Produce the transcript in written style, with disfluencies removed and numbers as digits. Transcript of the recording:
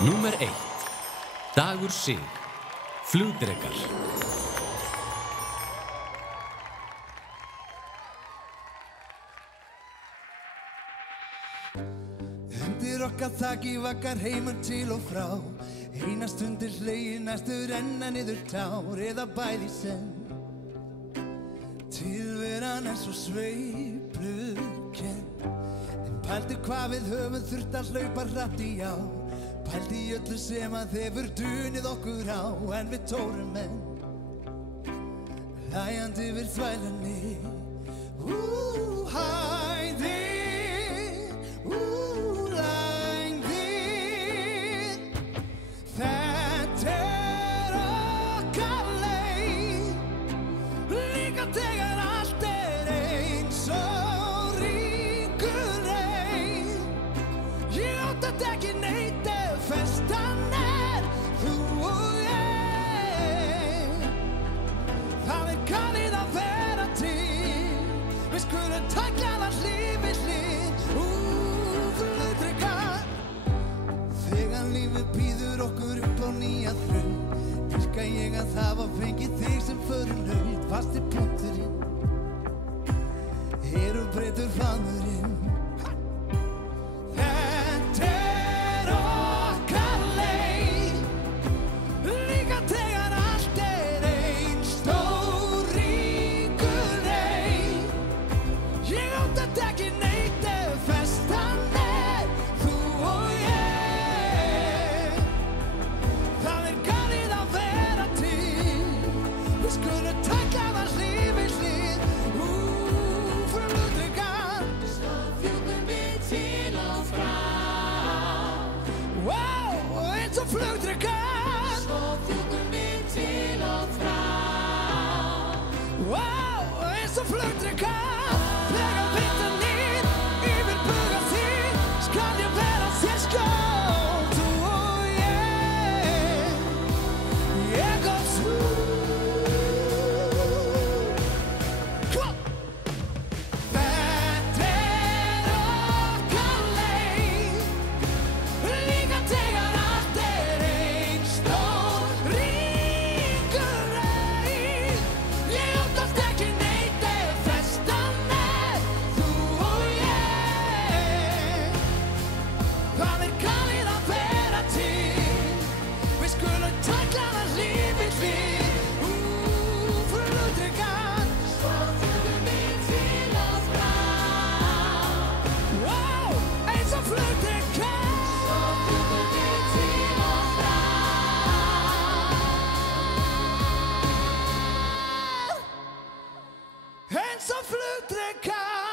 Númer 1. Dagur Sig. Flugdrekar. Undir okkar þaki vakkar heimur til og frá. Eina stundir hlegir, næstu renna niður tár eða bæði senn. Tilveran svo sveiflukennd. En pældu hvað við höfum þurft að hlaupa hratt í ár. Pældu í öllu sem að hefur dunið okkur á. En við tórum enn hlæjandi yfir þvælanni. Hæðir, længðir. Þetta okkar leið. Líka þegar allt eins og ríkur reið. Ég óttast ekki neitt ef festan þú og ég. Það galið að vera til. Við skulum tækla það hlið við hlið. Flugdrekar. Þegar lífið býður okkur upp á nýja þraut, dýrka ég að hafa fengið þig sem förunaut. Fastir punkturinn breytur faðmurinn. Þetta okkar leið. Líka þegar allt eins stór ríkur reið. Ég óttast ekki neitt ef festan þú og ég. Það galið að vera til. Við skulum tækla það hlið við hlið. Flugdrekar. Svo fjúkum við til og frá. Wow, eins og flugdrekar. Svo fjúkum við til og frá. Wow, eins og flugdrekar. Þegar vindurinn yfir buga sig, skal ég vera sér skjól. Þú og ég og þú. Come on. Þetta okkar leið. Líka þegar allt eins stór ríkur reið. Ég óttast ekki neitt ef festan þú og ég. Það galið að vera til. Við skulum tækla það hlið við hlið. Flugdrekar. Svo fjúkum við til og frá. Wow, eins og flugdrekar. Svo fjúkum við til og frá. Eins og flugdrekar.